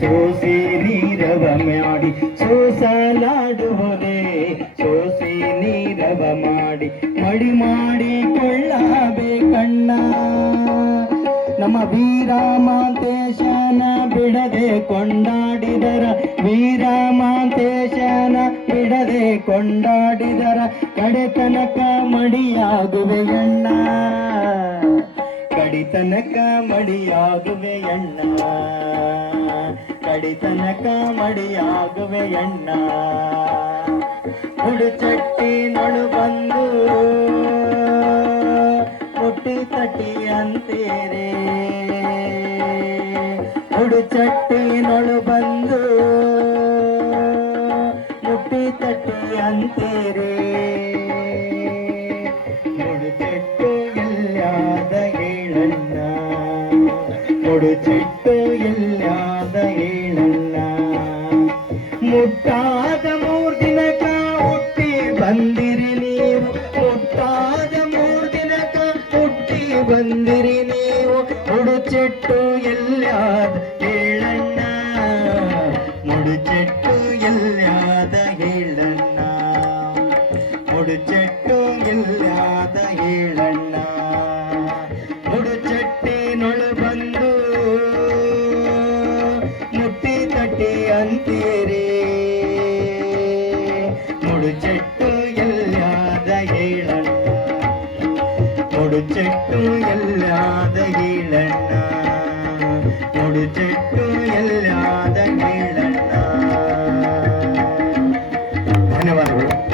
ಸೋಸಿ ನೀರವ ಮಾಡಿ ಸೋಸಲಾಡುವುದೇ ಸೋಸಿ ನೀರವ ಮಾಡಿ ಮಡಿ ಮಾಡಿಕೊಳ್ಳಬೇಕಣ್ಣ. ನಮ್ಮ ವೀರಮಾಂತೇಶನ ಬಿಡದೆ ಕೊಂಡಾಡಿದರ ವೀರಮಾಂತೇಶನ ಬಿಡದೆ ಕೊಂಡಾಡಿದರ ಕಡೆತನಕ ಮಡಿಯಾಗುವೆಯಣ್ಣ. ಕಡಿತನಕ ಮಡಿಯಾಗುವೆಯಣ್ಣ. ಕಡಿತನಕ ಮಡಿಯಾಗುವೆಯಣ್ಣ. ಹುಡುಚಟ್ಟಿ ನಳು ಬಂದು ಮುಟ್ಟಿ ತಟ್ಟಿ ಅಂತೀರೆ. ಹುಡುಚಟ್ಟಿ ನಳು ಬಂದು ಮುಟ್ಟಿ ತಟ್ಟಿ ಅಂತೀರೆ. ಮುಡುಚೆಟ್ಟು ಎಲ್ಲಾದ ಹೇಳಣ್ಣ. ಮುಡುಚೆಟ್ಟು ಎಲ್ಲಾದ ಹೇಳಣ್ಣ. ಮುಟ್ಟಾದ 3 ದಿನಕ ಹುಟ್ಟಿ ಬಂದಿರಿ ನೀವು. ಮುಟ್ಟಾದ 3 ದಿನಕ ಹುಟ್ಟಿ ಬಂದಿರಿ ನೀವು. ಮುಡುಚೆಟ್ಟು ಎಲ್ಲಾದ ಹೇಳಣ್ಣ. ಮುಡುಚೆಟ್ಟು ಎಲ್ಲಾದ ಹೇಳಣ್ಣ. ಮುಡುಚೆಟ್ಟು ಎಲ್ಲಾದ ಹೇಳಣ್ಣ. ಮುಡುಚಟ್ಟಿನೊಳು ಬಂದು ಮುಟ್ಟಿ ತಟ್ಟಿ ಅಂತೀರಿ. ಮುಡುಚೆಟ್ಟು ಎಲ್ಲಾದ ಹೇಳಣ್ಣ. ಮುಡುಚೆಟ್ಟು ಎಲ್ಲಾದ ಹೇಳಣ್ಣ. ಮುಡುಚೆಟ್ಟು